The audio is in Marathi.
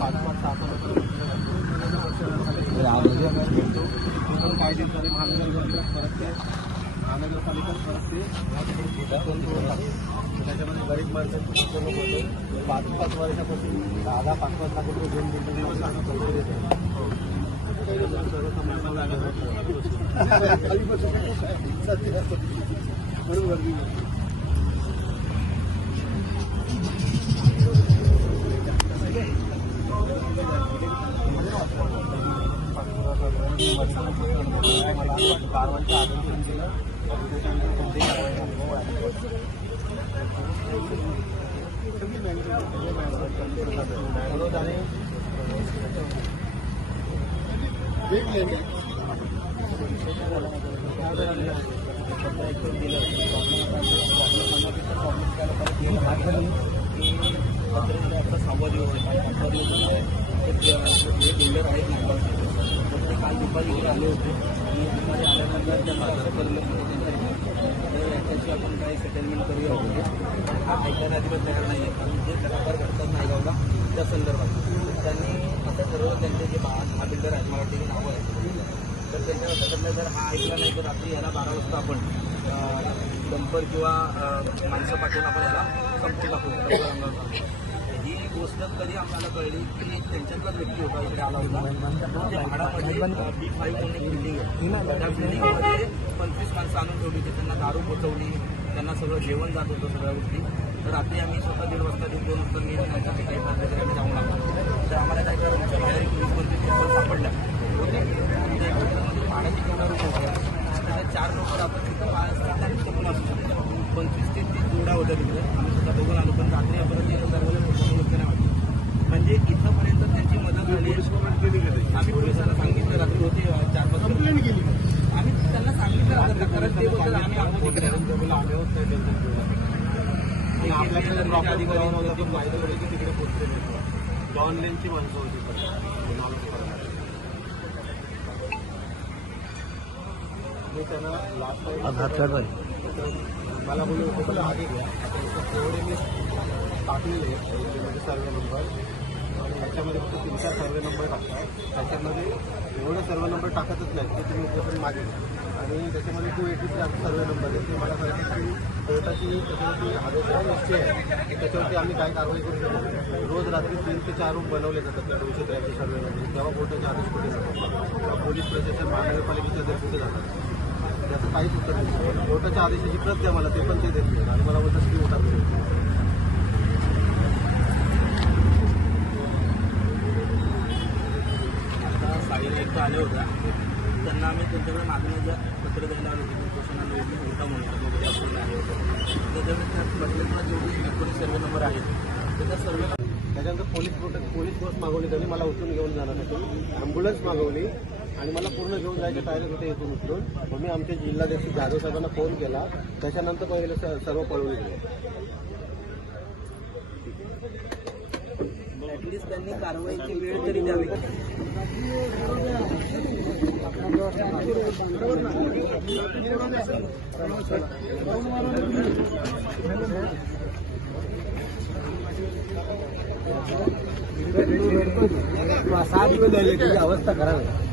पाच पाच सहा पाहिजे तरी महानगरपालिका परत ते महानगरपालिका परत ते त्याच्यामध्ये गरीब माणसं लोक होते पाच पाच वर्षापासून दहा पाच पाच लाख रुपये दोन दोन दिवस आम्ही पैसे देतो सर्वसामान्य बरोबर. कारवाईचं आदेश दिलं कोणती कारवाई विरोध आणि वेग लेंगे संवाद जे बिल्डर आहेत दुपारी इकडे आले होते आणि दुपारी आल्यानंतर त्यांना असं कळलं तर याच्याशी आपण काही सेटलमेंट करूया वगैरे हा ऐकायला अजिबात तयार नाही आहे कारण जे कलाकार घडतात नायगावला त्या संदर्भात त्यांनी असं ठरवलं त्यांचे जे हा बिल्डर आहेत मला नावं आहे तर त्यांच्या जर हा ऐकला नाही तर रात्री याला बारा वाजता आपण डंपर किंवा माणसं पाठवून आपण याला संपूर्ण टाकू ही कधी आम्हाला कळली की त्यांच्यातला व्यक्ती होता इकडे आला होता. त्या बी फाईव्ह म्हणून एक बिल्डिंग आहे त्या बिल्डिंगमध्ये पंचवीस माणसं आणून ठेवली होती. त्यांना दारू पोचवली त्यांना सगळं जेवण जात होतं सगळ्या गोष्टी. तर रात्री आम्ही स्वतः दीड वाजता दीड दोन वाजता मी त्यांच्या काही वगैरे आम्ही जाऊन लागलो तर आम्हाला काय करा आमच्या बाहेर एक वीस चप्पल सापडल्या. म्हणजे म्हणजे होते पाण्याची केवढा रूप होत्या त्याच्या चार लोक आपण तिथं चप्पल असू शकतात. पंचवीस ते तीस जोडा होत्या तिकडे आम्ही स्वतः बघून आलो. पण रात्री आपण सर्वांना मोठं योग्य नाही वाटलं म्हणजे इथंपर्यंत त्यांची मदत झाली आम्ही पोलिसांना सांगितलं रात्री होते अं, चार पाच कंप्लेंट केली आम्ही त्यांना सांगितलं आता कारण ते बोलतात आम्ही आहोत आले होत नाही त्यांच्या आपल्याकडे नव्हतं पण माहिती पडली की तिकडे पोहोचले जॉन लेनची माणसं होती पण. मी त्यांना लास्ट कार्ड मला बोलले होते आधी घ्या. एवढे मी टाकलेले म्हणजे सर्वे नंबर आणि फक्त तीन चार सर्वे नंबर टाकतात त्याच्यामध्ये एवढे सर्वे नंबर टाकतच नाहीत ते तुम्ही उद्यापासून मागे आणि त्याच्यामध्ये two eighty three survey number आहे ते मला सांगितलं की कोर्टाची त्याच्यावरती आदेश निश्चय आहे. त्याच्यावरती आम्ही काय कारवाई करू शकतो रोज रात्री तीन ते चार रूम बनवले जातात त्या दोनशे त्र्याऐंशी सर्वेमध्ये तेव्हा कोर्टाचे आदेश कुठे जातात? पोलीस प्रशासन महानगरपालिकेचे आदेश कुठे जातात. त्याचं काहीच उत्तर नाही. कोर्टाच्या आदेशाची प्रत द्या मला ते पण ते देत नाही आणि मला बोलतात की उतार करू आता साईल एकदा आले होता त्यांना आम्ही मागणी ज्या पत्र द्यायला आलो होते उपोषणाला योग्य होता म्हणून वगैरे आपण आहे त्याच्याकडे त्यात म्हटलं जेवढे एकोणीस सर्वे नंबर आहेत तर त्या सर्वे त्याच्यानंतर पोलीस प्रोटेक्ट पोलीस बस मागवली त्यांनी मला उचलून घेऊन जाण्यासाठी ॲम्ब्युलन्स मागवली आणि मला पूर्ण घेऊन जायचे तयारीत होते इथून उचलून. मग मी आमच्या जिल्हाध्यक्ष जाधव साहेबांना फोन केला. त्याच्यानंतर पहिले सर्व पळवून गेले. ऍटलिस्ट त्यांनी कारवाईची वेळ तरी द्यावी. सात वेळ झाले तुझी अवस्था खराब आहे